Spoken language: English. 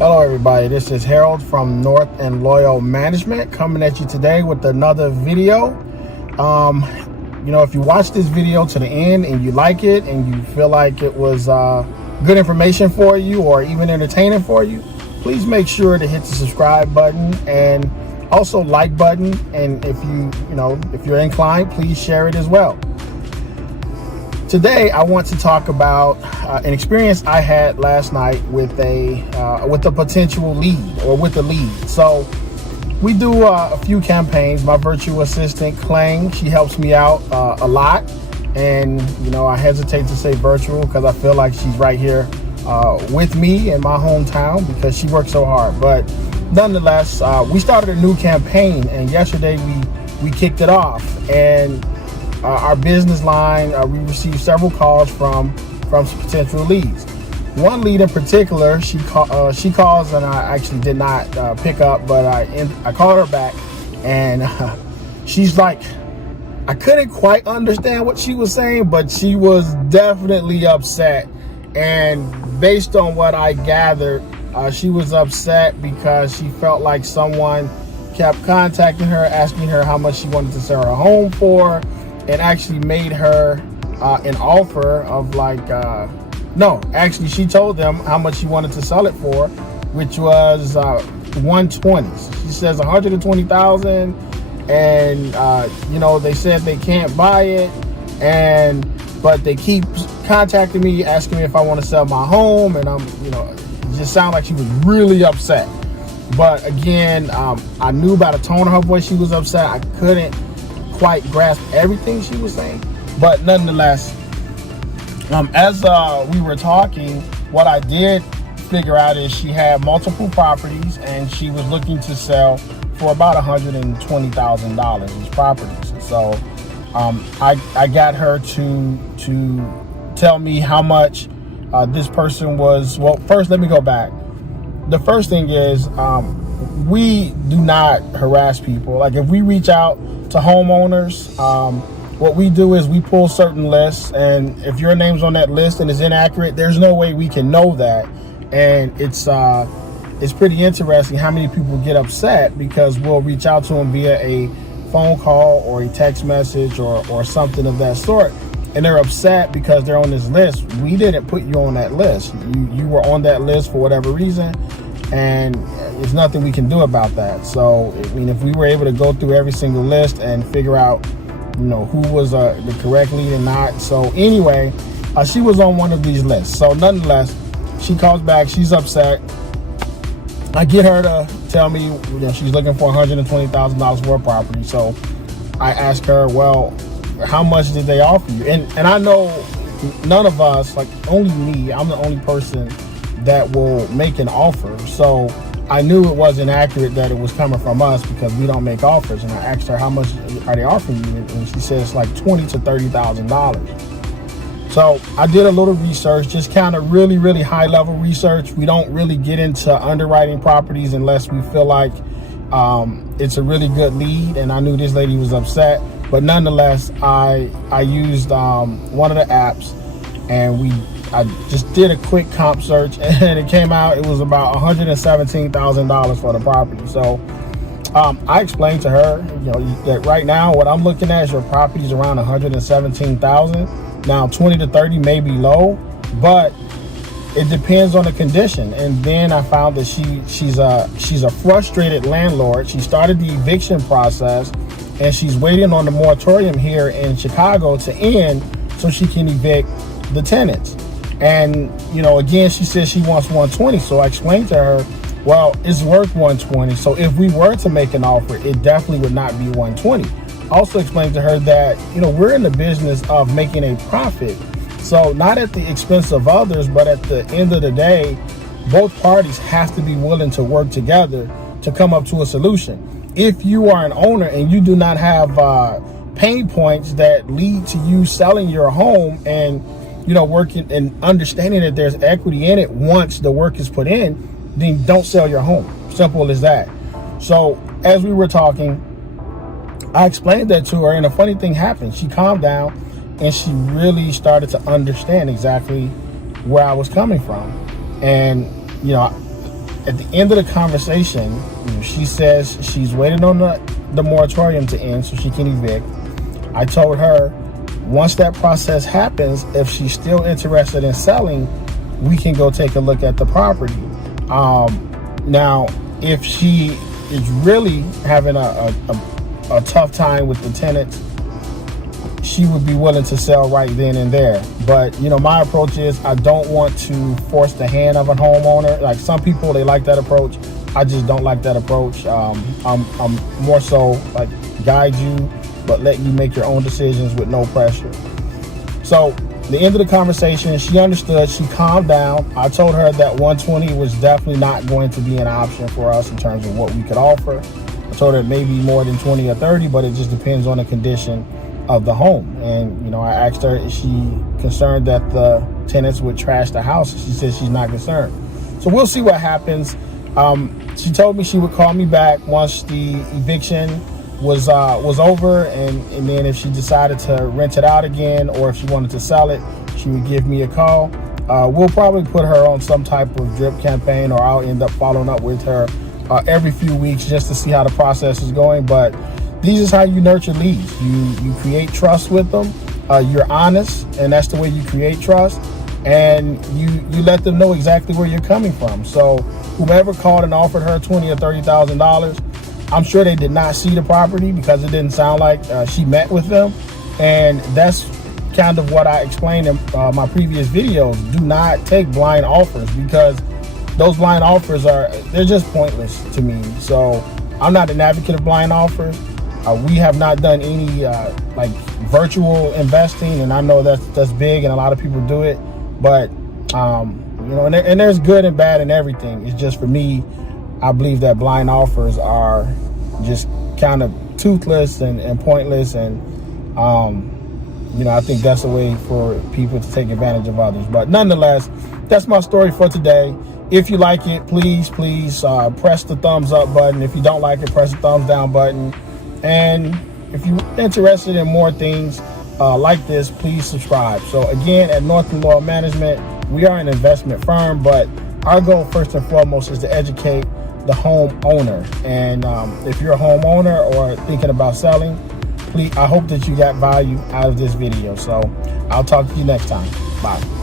Hello everybody, this is Harold from North and Loyal Management coming at you today with another video. If you watch this video to the end and you like it and you feel like it was good information for you or even entertaining for you, please make sure to hit the subscribe button and also like button. And if you're inclined, please share it as well. Today, I want to talk about an experience I had last night with a potential lead or with a lead. So we do a few campaigns. My virtual assistant, Clang, she helps me out a lot. And, I hesitate to say virtual because I feel like she's right here with me in my hometown because she works so hard. But nonetheless, we started a new campaign, and yesterday we kicked it off. And our business line, we received several calls from some potential leads. One lead in particular, she calls, and I actually did not pick up, but I called her back, and she's like, I couldn't quite understand what she was saying, but she was definitely upset. And based on what I gathered, she was upset because she felt like someone kept contacting her, asking her how much she wanted to sell her home for, and actually made her an offer of she told them how much she wanted to sell it for, which was 120. She says 120,000, and they said they can't buy it, but they keep contacting me, asking me if I want to sell my home, and it just sounded like she was really upset. But again, I knew by the tone of her voice she was upset. I couldn't quite grasp everything she was saying, but nonetheless, as we were talking, what I did figure out is she had multiple properties and she was looking to sell for about $120,000 these properties. And so I got her to tell me how much this person was. Well, first let me go back. The first thing is we do not harass people. Like, if we reach out to homeowners, what we do is we pull certain lists, and if your name's on that list and is inaccurate, there's no way we can know that. And it's pretty interesting how many people get upset because we'll reach out to them via a phone call or a text message or something of that sort, and they're upset because they're on this list. We didn't put you on that list. You were on that list for whatever reason, and there's nothing we can do about that. So, if we were able to go through every single list and figure out, who was the correct lead and not. So anyway, she was on one of these lists. So nonetheless, she calls back. She's upset. I get her to tell me, she's looking for $120,000 for a property. So I asked her, well, how much did they offer you? And I know none of us, like only me, I'm the only person that will make an offer. So I knew it wasn't accurate that it was coming from us because we don't make offers. And I asked her, how much are they offering you? And she says like $20,000 to $30,000. So I did a little research, just kind of really, really high level research. We don't really get into underwriting properties unless we feel like it's a really good lead. And I knew this lady was upset, but nonetheless, I used one of the apps, and I just did a quick comp search, and it came out, it was about $117,000 for the property. So I explained to her, that right now what I'm looking at is your property is around $117,000. Now 20 to 30 may be low, but it depends on the condition. And then I found that she's a frustrated landlord. She started the eviction process, and she's waiting on the moratorium here in Chicago to end so she can evict the tenants. And, again, she says she wants 120. So I explained to her, well, it's worth 120. So if we were to make an offer, it definitely would not be 120. Also explained to her that, we're in the business of making a profit. So not at the expense of others, but at the end of the day, both parties have to be willing to work together to come up to a solution. If you are an owner and you do not have pain points that lead to you selling your home and working and understanding that there's equity in it once the work is put in, then don't sell your home. Simple as that. So as we were talking, I explained that to her, and a funny thing happened. She calmed down and she really started to understand exactly where I was coming from. And at the end of the conversation, she says she's waiting on the moratorium to end so she can evict. I told her once that process happens, if she's still interested in selling, we can go take a look at the property. Now, if she is really having a tough time with the tenants, she would be willing to sell right then and there. But my approach is I don't want to force the hand of a homeowner. Like some people, they like that approach. I just don't like that approach. I'm more so like guide you, but let you make your own decisions with no pressure. So the end of the conversation, she understood, she calmed down. I told her that 120 was definitely not going to be an option for us in terms of what we could offer. I told her maybe more than 20 or 30, but it just depends on the condition of the home. And I asked her, is she concerned that the tenants would trash the house? She said she's not concerned. So we'll see what happens. She told me she would call me back once the eviction was over, and then if she decided to rent it out again or if she wanted to sell it, she would give me a call. We'll probably put her on some type of drip campaign, or I'll end up following up with her every few weeks just to see how the process is going. But these is how you nurture leads. You create trust with them. You're honest, and that's the way you create trust. And you let them know exactly where you're coming from. So whomever called and offered her $20,000 or $30,000, I'm sure they did not see the property because it didn't sound like she met with them. And that's kind of what I explained in my previous videos. Do not take blind offers, because those blind offers they're just pointless to me. So I'm not an advocate of blind offers. We have not done any like virtual investing, and I know that's big and a lot of people do it. But and there's good and bad in everything. It's just, for me, I believe that blind offers are just kind of toothless and pointless, and I think that's a way for people to take advantage of others. But nonetheless, that's my story for today. If you like it, please press the thumbs up button. If you don't like it, press the thumbs down button. And if you're interested in more things like this, please subscribe. So again, at Northern Law Management, we are an investment firm, but our goal first and foremost is to educate the homeowner. And if you're a homeowner or thinking about selling, please, I hope that you got value out of this video. So I'll talk to you next time. Bye.